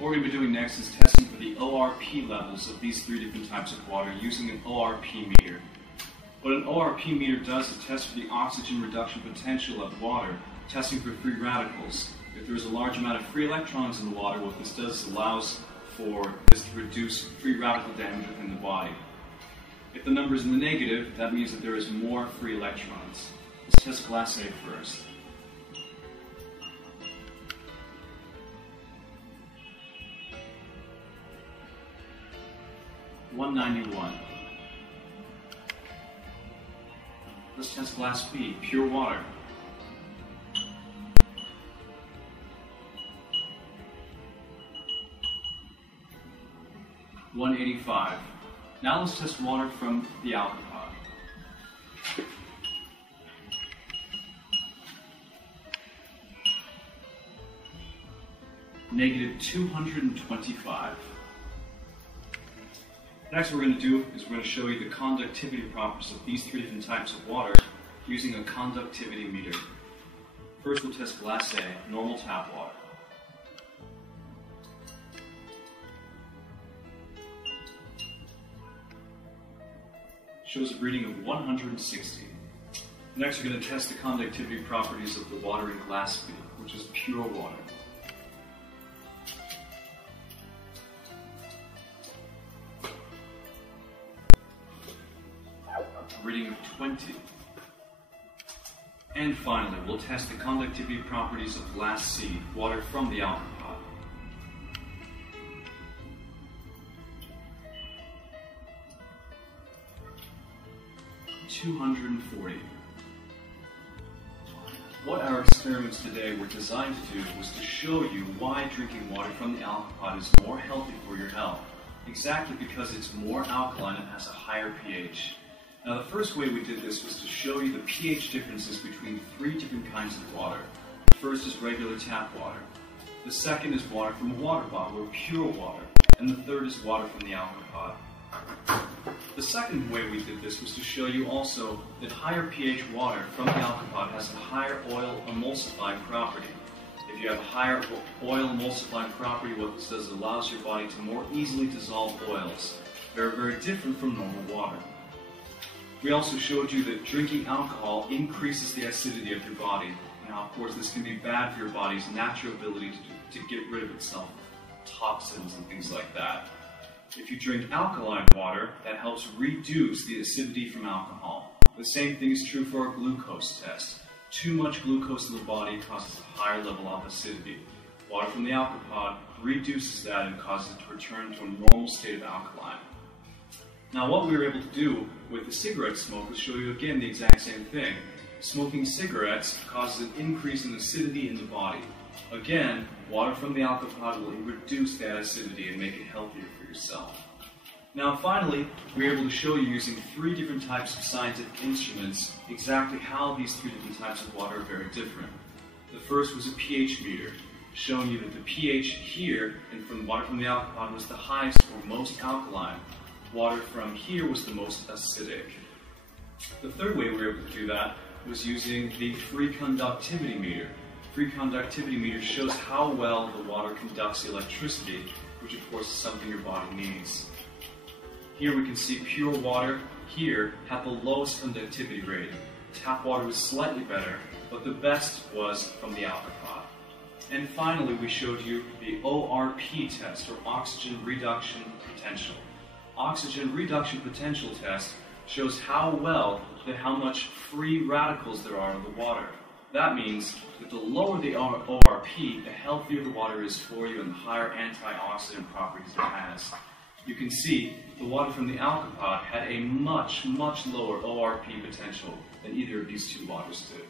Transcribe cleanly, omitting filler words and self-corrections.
What we're going to be doing next is testing for the ORP levels of these three different types of water using an ORP meter. What an ORP meter does is test for the oxygen reduction potential of water, testing for free radicals. If there's a large amount of free electrons in the water, what this does is allows for this to reduce free radical damage within the body. If the number is in the negative, that means that there is more free electrons. Let's test glass A first. $191. Let's test glass B, pure water. $185. Now let's test water from the AlkaPod. -225. Next, what we're going to do is we're going to show you the conductivity properties of these three different types of water using a conductivity meter. First, we'll test glass A, normal tap water. Shows a reading of 160. Next, we're going to test the conductivity properties of the water in glass B, which is pure water. A reading of 20. And finally, we'll test the conductivity properties of glass C, water from the AlkaPod. $240. What our experiments today were designed to do was to show you why drinking water from the AlkaPod is more healthy for your health, exactly because it's more alkaline and has a higher pH. Now, the first way we did this was to show you the pH differences between three different kinds of water. The first is regular tap water. The second is water from a water bottle, or pure water. And the third is water from the AlkaPod. The second way we did this was to show you also that higher pH water from the AlkaPod has a higher oil emulsifying property. If you have a higher oil emulsifying property, what this does is allows your body to more easily dissolve oils. Very, very different from normal water. We also showed you that drinking alcohol increases the acidity of your body. Now, of course, this can be bad for your body's natural ability to get rid of itself, toxins and things like that. If you drink alkaline water, that helps reduce the acidity from alcohol. The same thing is true for our glucose test. Too much glucose in the body causes a higher level of acidity. Water from the AlkaPod reduces that and causes it to return to a normal state of alkaline. Now, what we were able to do with the cigarette smoke is show you again the exact same thing. Smoking cigarettes causes an increase in acidity in the body. Again, water from the AlkaPod will reduce that acidity and make it healthier for yourself. Now, finally, we were able to show you using three different types of scientific instruments exactly how these three different types of water are very different. The first was a pH meter, showing you that the pH here and from water from the AlkaPod was the highest or most alkaline. Water from here was the most acidic. The third way we were able to do that was using the free conductivity meter. Free conductivity meter shows how well the water conducts electricity, which of course is something your body needs. Here we can see pure water here had the lowest conductivity rating. Tap water was slightly better, but the best was from the AlkaPod. And finally, we showed you the ORP test, or oxygen reduction potential. Oxygen reduction potential test shows how much free radicals there are in the water. That means that the lower the ORP, the healthier the water is for you and the higher antioxidant properties it has. You can see the water from the AlkaPod had a much, much lower ORP potential than either of these two waters did.